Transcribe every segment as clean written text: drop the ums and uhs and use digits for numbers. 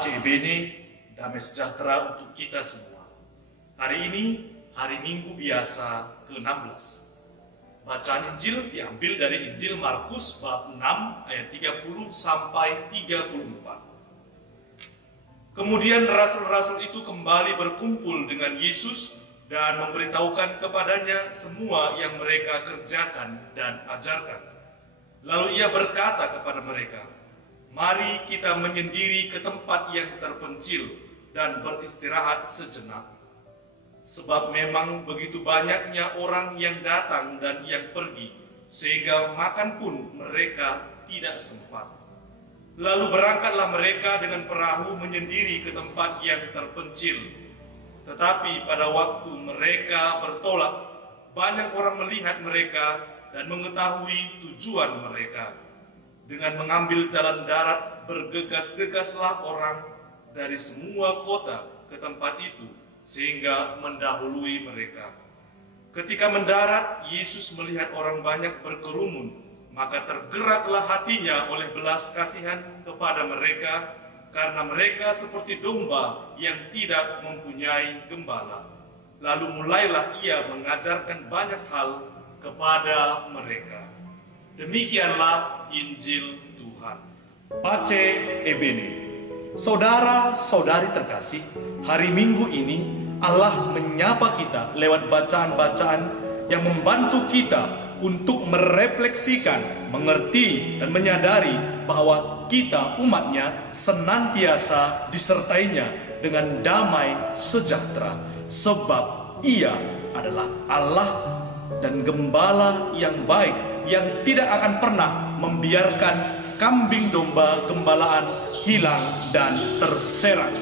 Pace Bene, damai sejahtera untuk kita semua. Hari ini, hari Minggu biasa ke-16. Bacaan Injil diambil dari Injil Markus bab 6 ayat 30 sampai 34. Kemudian rasul-rasul itu kembali berkumpul dengan Yesus dan memberitahukan kepadanya semua yang mereka kerjakan dan ajarkan. Lalu ia berkata kepada mereka, "Mari kita menyendiri ke tempat yang terpencil dan beristirahat sejenak. Sebab memang begitu banyaknya orang yang datang dan yang pergi, sehingga makan pun mereka tidak sempat." Lalu berangkatlah mereka dengan perahu menyendiri ke tempat yang terpencil. Tetapi pada waktu mereka bertolak, banyak orang melihat mereka dan mengetahui tujuan mereka. Dengan mengambil jalan darat, bergegas-gegaslah orang dari semua kota ke tempat itu, sehingga mendahului mereka. Ketika mendarat, Yesus melihat orang banyak berkerumun, maka tergeraklah hatinya oleh belas kasihan kepada mereka, karena mereka seperti domba yang tidak mempunyai gembala. Lalu mulailah ia mengajarkan banyak hal kepada mereka. Demikianlah Injil Tuhan. Pace Bene. Saudara-saudari terkasih, hari Minggu ini Allah menyapa kita lewat bacaan-bacaan yang membantu kita untuk merefleksikan, mengerti, dan menyadari bahwa kita umatnya senantiasa disertainya dengan damai sejahtera, sebab Ia adalah Allah dan Gembala yang baik, yang tidak akan pernah membiarkan kambing domba gembalaan hilang dan terserang.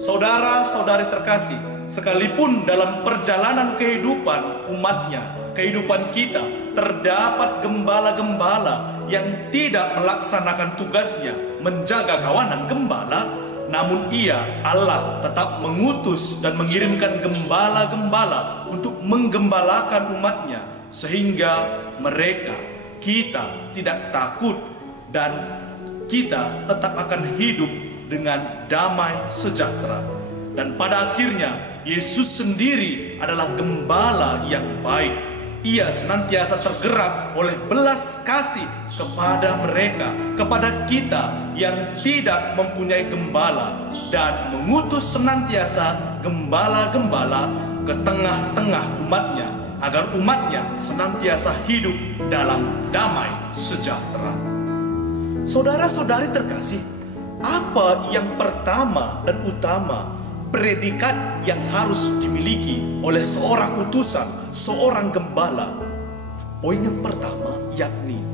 Saudara-saudari terkasih, sekalipun dalam perjalanan kehidupan umatnya, kehidupan kita, terdapat gembala-gembala yang tidak melaksanakan tugasnya menjaga kawanan gembala, namun Ia, Allah, tetap mengutus dan mengirimkan gembala-gembala untuk menggembalakan umatnya, sehingga mereka, kita tidak takut dan kita tetap akan hidup dengan damai sejahtera. Dan pada akhirnya Yesus sendiri adalah gembala yang baik. Ia senantiasa tergerak oleh belas kasih kepada mereka, kepada kita yang tidak mempunyai gembala, dan mengutus senantiasa gembala-gembala ke tengah-tengah umatnya, agar umatnya senantiasa hidup dalam damai sejahtera. Saudara-saudari terkasih, apa yang pertama dan utama predikat yang harus dimiliki oleh seorang utusan, seorang gembala? Poin yang pertama yakni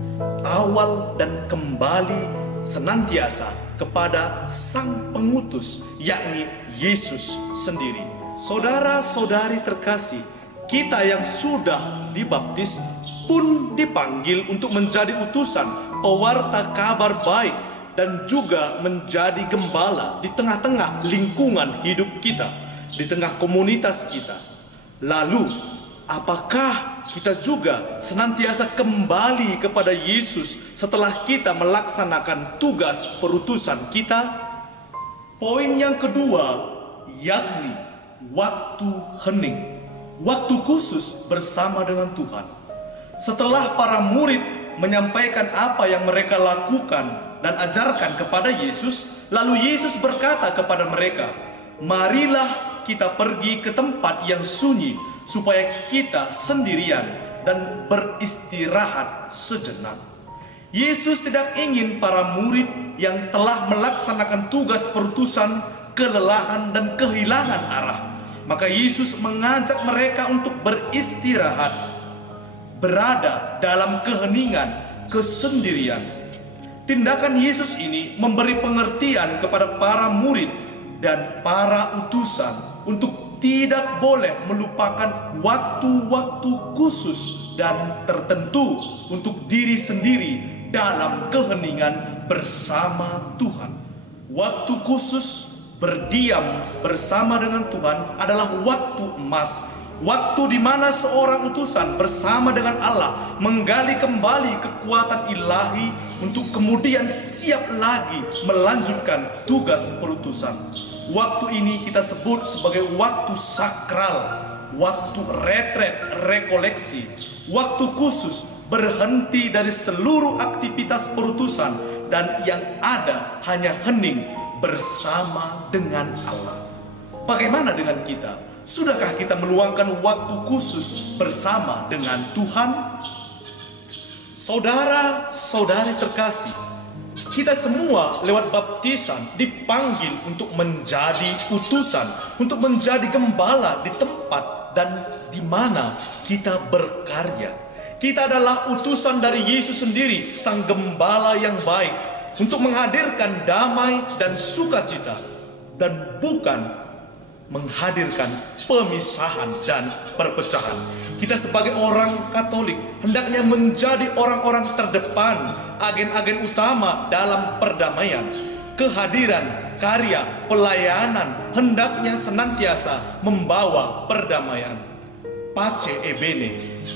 awal dan kembali senantiasa kepada Sang Pengutus, yakni Yesus sendiri. Saudara-saudari terkasih, kita yang sudah dibaptis pun dipanggil untuk menjadi utusan, pewarta kabar baik, dan juga menjadi gembala di tengah-tengah lingkungan hidup kita, di tengah komunitas kita. Lalu, apakah kita juga senantiasa kembali kepada Yesus setelah kita melaksanakan tugas perutusan kita? Poin yang kedua yakni waktu hening, waktu khusus bersama dengan Tuhan. Setelah para murid menyampaikan apa yang mereka lakukan dan ajarkan kepada Yesus, lalu Yesus berkata kepada mereka, "Marilah kita pergi ke tempat yang sunyi, supaya kita sendirian dan beristirahat sejenak." Yesus tidak ingin para murid yang telah melaksanakan tugas perutusan kelelahan dan kehilangan arah. Maka Yesus mengajak mereka untuk beristirahat, berada dalam keheningan, kesendirian. Tindakan Yesus ini memberi pengertian kepada para murid dan para utusan untuk tidak boleh melupakan waktu-waktu khusus dan tertentu untuk diri sendiri dalam keheningan bersama Tuhan. Waktu khusus berdiam bersama dengan Tuhan adalah waktu emas waktu di mana seorang utusan bersama dengan Allah menggali kembali kekuatan ilahi untuk kemudian siap lagi melanjutkan tugas perutusan. Waktu ini kita sebut sebagai waktu sakral, waktu retret rekoleksi, waktu khusus berhenti dari seluruh aktivitas perutusan dan yang ada hanya hening bersama dengan Allah. Bagaimana dengan kita? Sudahkah kita meluangkan waktu khusus bersama dengan Tuhan? Saudara-saudari terkasih, kita semua lewat baptisan dipanggil untuk menjadi utusan, untuk menjadi gembala di tempat dan di mana kita berkarya. Kita adalah utusan dari Yesus sendiri, Sang Gembala yang baik, untuk menghadirkan damai dan sukacita, dan bukan menghadirkan pemisahan dan perpecahan. Kita sebagai orang Katolik hendaknya menjadi orang-orang terdepan, agen-agen utama dalam perdamaian. Kehadiran, karya, pelayanan hendaknya senantiasa membawa perdamaian. Pace e bene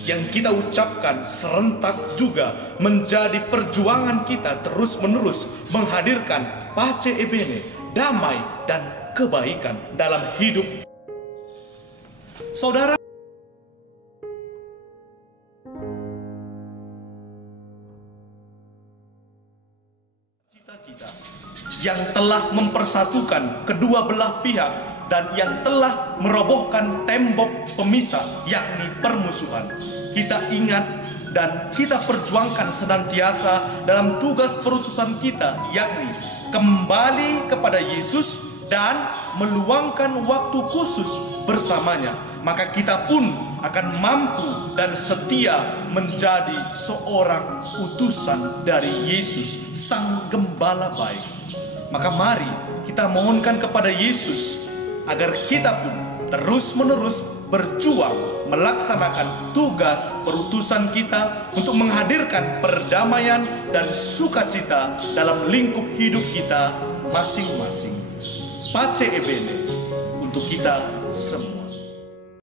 yang kita ucapkan serentak juga menjadi perjuangan kita terus-menerus menghadirkan pace e bene, damai dan kebaikan dalam hidup. Saudara, cita-cita yang telah mempersatukan kedua belah pihak dan yang telah merobohkan tembok pemisah, yakni permusuhan. Kita ingat dan kita perjuangkan senantiasa dalam tugas perutusan kita, yakni kembali kepada Yesus dan meluangkan waktu khusus bersamanya. Maka kita pun akan mampu dan setia menjadi seorang utusan dari Yesus, Sang Gembala baik. Maka mari kita mohonkan kepada Yesus agar kita pun terus-menerus berjuang melaksanakan tugas perutusan kita untuk menghadirkan perdamaian dan sukacita dalam lingkup hidup kita masing-masing. Pace e bene untuk kita semua.